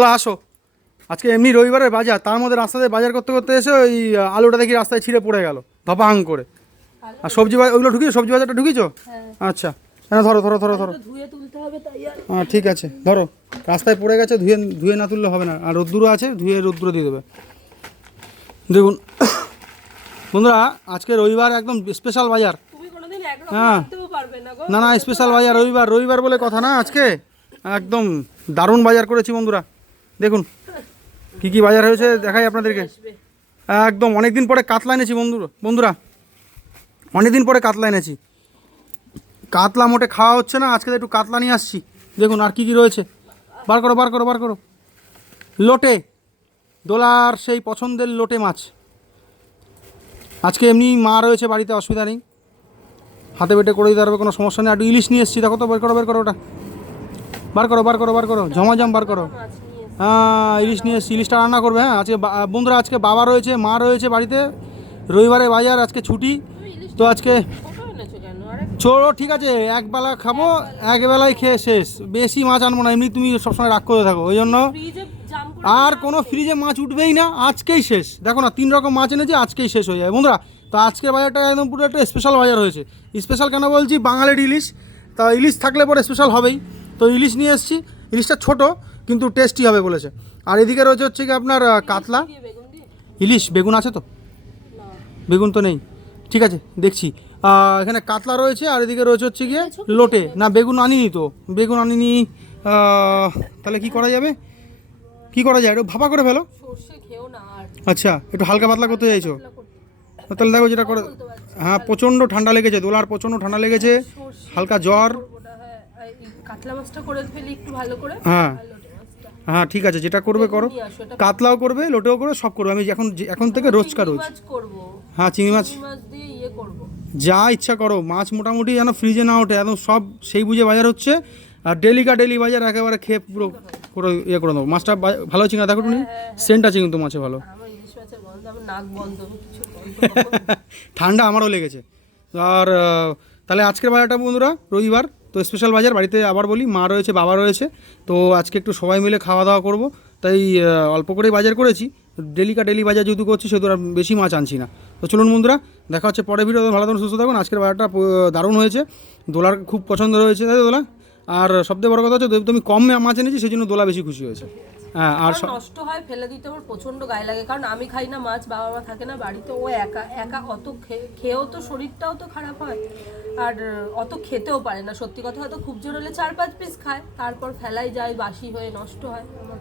দোলা আসো। আজকে এমনি রবিবারের বাজার, তার মধ্যে রাস্তাতে বাজার করতে করতে এসে ওই আলুটা দেখি রাস্তায় ছিঁড়ে পড়ে গেল ধপাং করে। আর সবজি ওইগুলো ঢুকিয়েছো, সবজি বাজারটা ঢুকিয়েছো? আচ্ছা হ্যাঁ, ধরো ধরো ধরো ধরো। হ্যাঁ ঠিক আছে, ধরো। রাস্তায় পড়ে গেছে, ধুয়ে ধুয়ে না তুললে হবে না। আর রোদ্দুরও আছে, ধুয়ে রোদ্দুরে দিয়ে দেবে। দেখুন বন্ধুরা, আজকে রবিবার একদম স্পেশাল বাজার। হ্যাঁ না না, স্পেশাল বাজার, রবিবার রবিবার বলে কথা না, আজকে একদম দারুণ বাজার করেছি বন্ধুরা। দেখুন কি কি বাজার হয়েছে দেখাই আপনাদেরকে। একদম অনেক দিন পরে কাতলা এনেছি বন্ধুরা, অনেক দিন পরে কাতলা এনেছি। কাতলা মোটে খাওয়া হচ্ছে না, আজকে একটু কাতলা নিয়ে আসছি। দেখুন আর কি কি রয়েছে, বার করো বার করো বার করো। লোটে, দোলার সেই পছন্দের লোটে মাছ। আজকে এমনি মা রয়েছে বাড়িতে, অসুবিধা নেই, হাতে বেটে করে দিতে পারবে, কোনো সমস্যা নেই। একটু ইলিশ নিয়ে এসেছি, দেখো তো, বের করো বের করো ওটা, বার করো বার করো বার করো, ঝমাঝম বার করো। হ্যাঁ ইলিশ নিয়ে এসেছি, ইলিশটা রান্না করবে। হ্যাঁ আজকে বন্ধুরা, আজকে বাবা রয়েছে, মা রয়েছে বাড়িতে, রবিবারে বাজার, আজকে ছুটি। তো আজকে চলো ঠিক আছে, একবেলা খাবো, একবেলায় খেয়ে শেষ, বেশি মাছ আনবো না। এমনি তুমি সবসময় রাগ করে থাকো, ওই জন্য আর কোনো ফ্রিজে মাছ উঠবেই না, আজকেই শেষ। দেখো না 3 রকম মাছ এনেছি, আজকেই শেষ হয়ে যায় বন্ধুরা। তো আজকের বাজারটা একদম পুরো একটা স্পেশাল বাজার হয়েছে। স্পেশাল কেন বলছি, বাঙালির ইলিশ, তা ইলিশ থাকলে পরে স্পেশাল হবেই। তো ইলিশ নিয়ে এসেছি, ইলিশটা ছোটো কিন্তু টেস্টি হবে বলেছে। আর এদিকে রয়েছে হচ্ছে কি আপনার কাতলা ইলিশ। বেগুন আছে তো? বেগুন তো নেই, ঠিক আছে দেখছি। এখানে কাতলা রয়েছে, আর এদিকে রয়েছে হচ্ছে গিয়ে লোটে। না বেগুন আনিনি তো, বেগুন আনিনি। তাহলে কি করা যাবে, কি করা যায়, একটু ভাপা করে ফেলো। আচ্ছা একটু হালকা পাতলা করতে চাইছো, তাহলে দেখো যেটা করে। হ্যাঁ প্রচণ্ড ঠান্ডা লেগেছে, দোলার প্রচণ্ড ঠান্ডা লেগেছে, হালকা জ্বর। হ্যাঁ হ্যাঁ ঠিক আছে, যেটা করবে করো, কাতলাও করবে, লোটেও করবে, সব করবে। আমি এখন থেকে রোজকার রোজ। হ্যাঁ চিংড়ি মাছ, যা ইচ্ছা করো। মাছ মোটামুটি যেন ফ্রিজে না ওঠে, একদম সব সেই বুঝে বাজার হচ্ছে। আর ডেলি বাজার, একেবারে খেয়ে পুরো পুরো ইয়ে করে দেবো। মাছটা ভালো চিংড়া, দেখো তুমি সেন্ট আছে কিন্তু মাছে ভালো। ঠান্ডা আমারও লেগেছে। আর তাহলে আজকের বাজারটা বন্ধুরা রবিবার, তো স্পেশাল বাজার। বাড়িতে আবার বলি, মা রয়েছে, বাবা রয়েছে, তো আজকে একটু সবাই মিলে খাওয়া দাওয়া করব, তাই অল্প করেই বাজার করেছি। ডেলি বাজার যেহেতু করছি, সেহেতু আর বেশি মাছ আনছি না। তো চলুন বন্ধুরা, দেখা হচ্ছে পরে ভিডিও। ভালো থাকুন, সুস্থ থাকুন। আজকের বাজারটা দারুণ হয়েছে, দোলার খুব পছন্দ হয়েছে, তাই তো দোলা? আর সবথেকে বড় কথা হচ্ছে তুমি কম মাছ এনেছি, সেই জন্য দোলা বেশি খুশি হয়েছে। হ্যাঁ আর নষ্ট হয়, ফেলে দিতে আমার প্রচন্ড গায়ে লাগে, কারণ আমি খাই না মাছ, বাবা মা থাকে না বাড়িতে, ও একা একা অত খেয়েও তো শরীরটাও তো খারাপ হয়, আর অত খেতেও পারে না। সত্যি কথা, হয়তো খুব জোর হলে 4-5 পিস খায়, তারপর ফেলাই যায়, বাসি হয়ে নষ্ট হয়। আমার